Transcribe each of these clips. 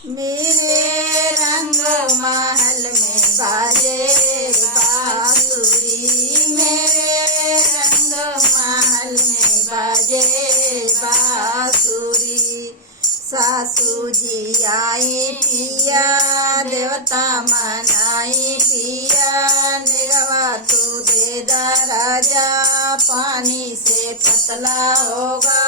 मेरे रंग महल में बाजे बांसुरी, मेरे रंग महल में बाजे बांसुरी। सासू जी आई पिया देवता मनाई पिया, निगवा तू दे दा राजा, पानी से पतला होगा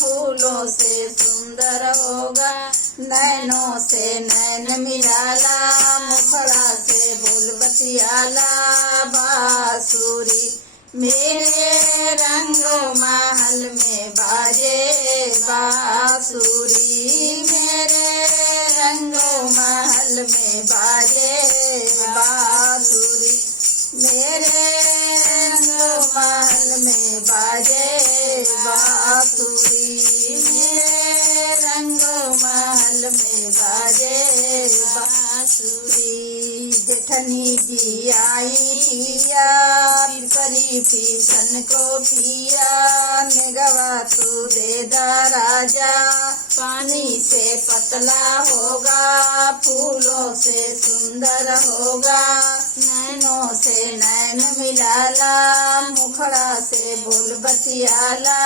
फूलों से सुंदर होगा, नैनों से नैन मिलाला मुखड़ा से बोल बतियाला बांसुरी। मेरे रंगो महल में बाजे बांसुरी, मेरे रंगो महल में बाजे बांसुरी, मेरे रंगो महल में बाजे बांसुरी, मेरे रंगो महल में बाजे बांसुरी। जेठनी जी आई पिया पिपरी पीसन को पिया, निगवा तू दे दा राजा, पानी से पतला होगा फूलों से सुंदर होगा, नैनों से नैन मिलाला मुखड़ा से बोल बतियाला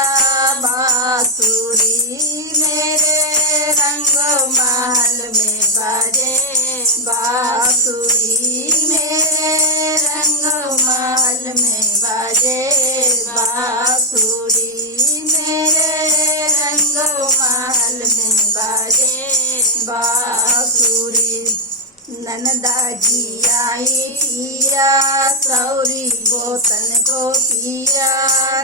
बांसुरी। मेरे रंगो महल में बाजे बांसुरी, मेरे रंगो महल में बाजे बांसुरी, मेरे रंगो महल में बाजे बांसुरी। ननदा जी आई पिया सौरी बोतन को पिया,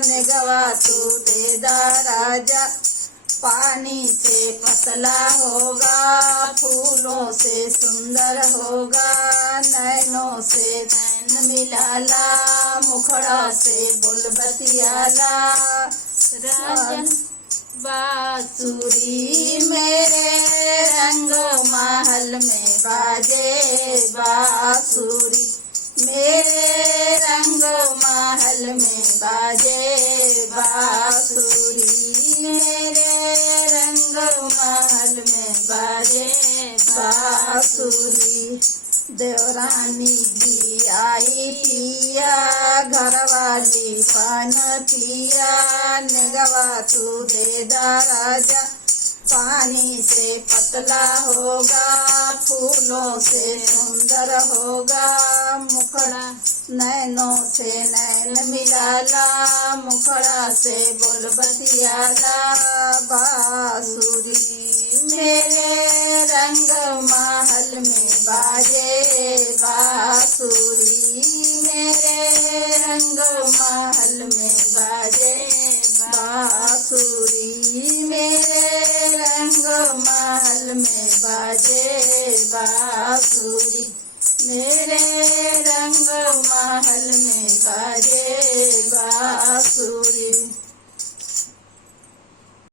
निगवा तू दे दा राजा, पानी से पतला होगा फूलों से सुंदर होगा, नैनों से नैन मिलाला मुखड़ा से बोल बतियाला राजन बांसुरी। मेरे रंगो महल में बाजे बांसुरी, मेरे रंगो महल में बाजे बांसुरी, मेरे रंगो महल में बाजे बांसुरी। देवरानी जी आई पिया घरवाली पान पिया, निगवा तू दे दा राजा, पानी से पतला होगा फूलों से सुंदर होगा, मुखड़ा नैनों से नैन मिलाला मुखड़ा से बोल बतियाला बांसुरी। मेरे रंग महल में बाजे बांसुरी, मेरे रंग महल में बाजे बांसुरी, मेरे रंग महल में बाजे बांसुरी, मेरे